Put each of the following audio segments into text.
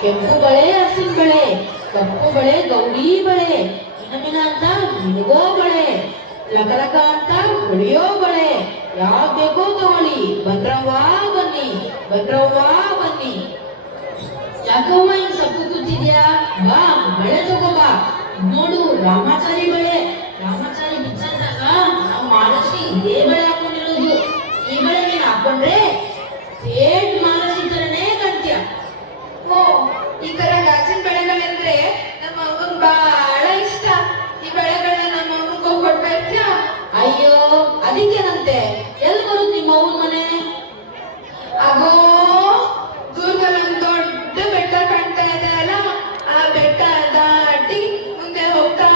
ಕೆಂಪು ಬಳೆ ಅರಸಿನ ಬಳೆ, ಕಪ್ಪು ಬಳೆ ಗೌರಿ ಬಳೆ, ಮಿನಮಿನ ಅಂತ ಮಿನುಗೋ ಬಳೆ, ಲಕಲಕ ಅಂತ ಹೊಳೆಯೋ ಬಳೆ. ಯಾವ್ ಬೇಕೋ ತಗೊಳ್ಳಿ, ಬಂದ್ರವ್ವ ಬನ್ನಿ, ಬಂದ್ರವ್ವ ಬನ್ನಿ. ಯಾಕವ್ವ ಹಿಂಗ್ ಸಪ್ಪು ಕೂತಿದ್ಯಾ? ಬಾ ಬಳೆ ತಗೋ ಬಾ. ನೋಡು ರಾಮಾಚಾರಿ ಬಳೆ. ರಾಮಾಚಾರಿ ಬಿಚ್ಚಾದಾಗ ನಾವು ಮಹಾಲಕ್ಷ್ಮಿ ಇದೇ ಬಳೆ ಹಾಕೊಂಡಿರೋದು. ಈ ಬಳೆ ನೀನ್ ಹಾಕೊಂಡ್ರೆ ಸೇಟ್ ಮಹಾಲಕ್ಷ್ಮಿ ತರನೇ ಕಾಣ್ತೀಯ. ಓ, ಈ ತರ ಗಾಜಿನ ಬಳೆಗಳೆಂದ್ರೆ ನಮ್ಮ ಅವ್ವನ್ ಬಹಳ ಇಷ್ಟ. ಈ ಬಳೆಗಳನ್ನ ನಮ್ಮ ಅವ್ವನ್ಗೂ ಕೊಟ್ಬರ್ತೀಯಾ? ಅಯ್ಯೋ ಅದಕ್ಕೇನಂತೆ, ಎಲ್ಲಿ ಬರುತ್ತೆ ನಿಮ್ಮ ಅವ್ವನ ಮನೆ? ಆಗೋ, ದೂರದಲ್ಲಿ ಒಂದು ದೊಡ್ಡ ಬೆಟ್ಟ ಕಾಣ್ತಾ ಇದೆ ಅಲ್ಲ, ಆ ಬೆಟ್ಟ ದಾಟಿ ಮುಂದೆ ಹೋಗ್ತಾ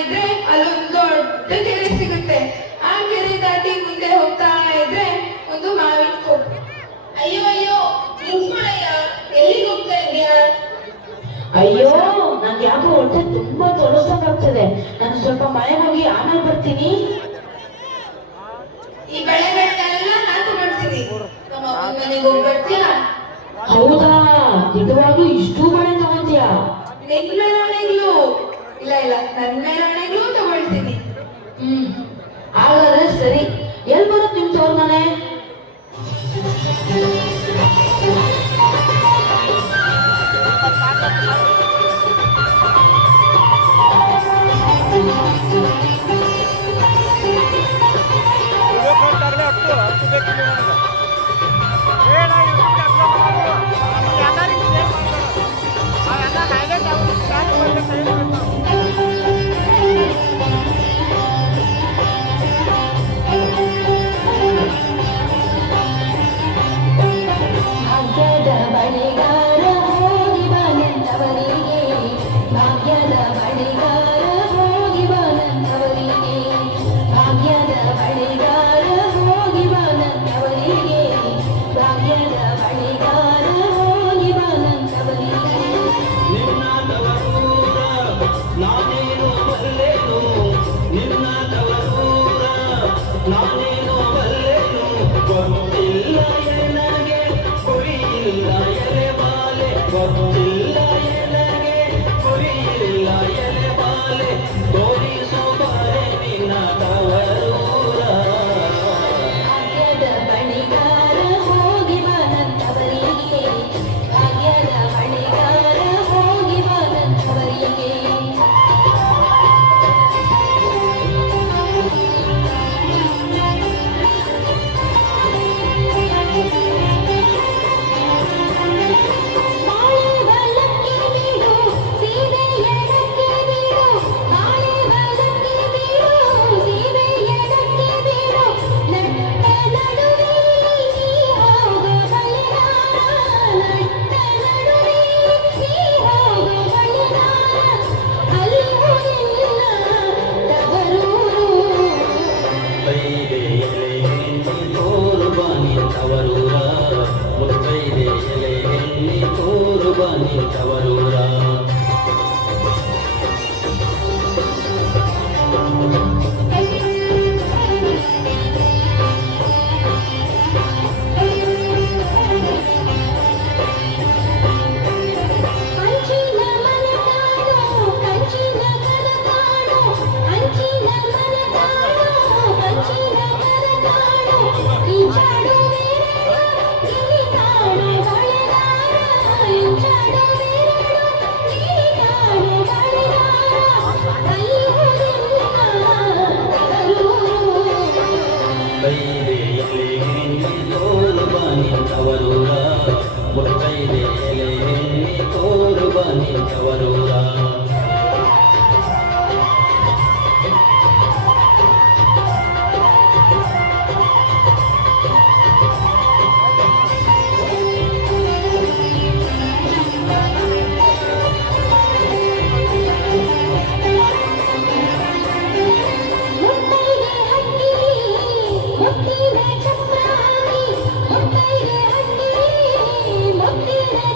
ಇದ್ರೆ ಅಲ್ಲೊಂದು ದೊಡ್ಡ ಕೆರೆ ಸಿಗುತ್ತೆ. ಆ ಕೆರೆ ದಾಟಿ ಮುಂದೆ ಹೋಗ್ತಾ ಇದ್ರೆ ಒಂದು ಮಾವಿನ ಕೊಪ್ಪು. ಅಯ್ಯೋ ಅಯ್ಯೋ, ನಿಂತ್ಕೊಳ್ಳಯ್ಯ, ಎಲ್ಲಿಗೆ ಹೋಗ್ತಾ ಇದ್ಯಾ? ಅಯ್ಯೋ ನಂಗೆ ಯಾಕೋ ಹೊಟ್ಟೆ ತುಂಬಾ ತೊಳಸಾಗ್ತದೆ. ನಾನು ಸ್ವಲ್ಪ ಮನೆ ಹೋಗಿ ಆಮೇಲೆ ಬರ್ತೀನಿ. ಈ ಬಳೆಗಳನ್ನೆಲ್ಲ ನಾನು ತಗೊಳ್ತೀನಿ. ನಮ್ಮ ಅಮ್ಮನ ಮನೆಗೆ ಹೋಗಿ ಬರ್ತೀಯಾ? ಹೌದಾ, ನಿಜವಾಗ್ಲೂ ಇಷ್ಟು ಬಳೆ ತಗೊಂತೀಯಾ? ನಿನ್ ಮೆರವಣಿಗೆಗಳು? ಇಲ್ಲ ಇಲ್ಲ, ನನ್ ಮೆರವಣಿಗೆಗಳು ತಗೊಳ್ತೀನಿ. ಹಾಗಾದ್ರೆ ಸರಿ. ಎಲ್ಲಿ ಬರುತ್ತೆ ನಿಮ್ ತವ್ರ ಮನೆ?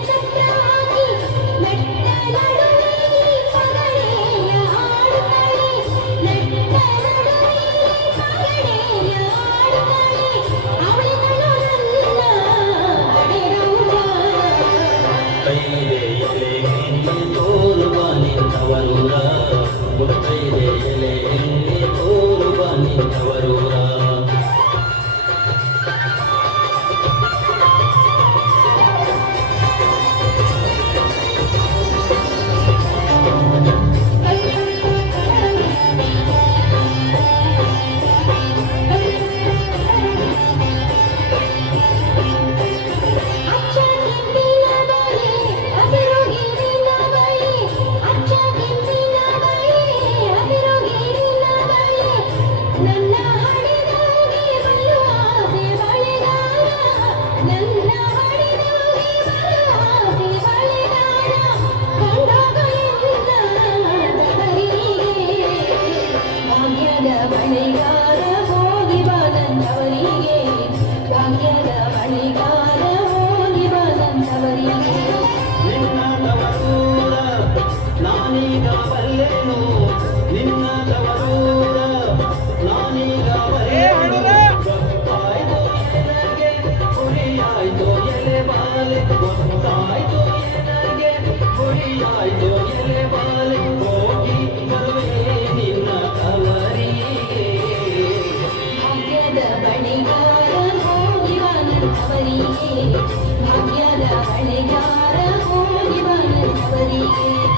ಚಕ್ರ ಹಾಕಿ ಮೆಟ್ಟಲಾಡುವೆ ತವರೂರ ಮುತ್ತೈದೆ ಎಲೆಯಲ್ಲಿ ತೋರುವ ನಿನ್ನವರೂರ ಬಳಿಗಾರ ಹೋಗಿ ಬಾನಂದವರಿಗೆ ಭಾಗ್ಯದ ಬಳಿಗಾರ ಹೋಗಿ ಬಾನಂದವರಿಗೆ ನಿನ್ನ ತವರೂರ ನಾನೀಗ ಬಲ್ಲೆನು ನಿನ್ನ ತವರೂರ ನಾನೀಗ ಬಲ್ಲೆನು ಗೊತ್ತಾಯ್ತು ನನಗೆ ಹುಳಿಯಾಯ್ತು ಎಲೆ ಬಾಲೆ ಗೊತ್ತಾಯ್ತು ನನಗೆ ಹುಳಿಯಾಯ್ತು ಎಲೆ ಬಾಲೆ ಹೋಗಿ ಬರುವೆ ನಿನ್ನ ತವರಿಗೆ ಭಾಗ್ಯದ ಬಳಿಗಾರ ಹೋಗಿ ಬಾನಂದವರಿಗೆ ಭಾಗ್ಯದ ಬಳಿಗಾರ ಹೋಗಿ ಬಾನಂದವರಿಗೆ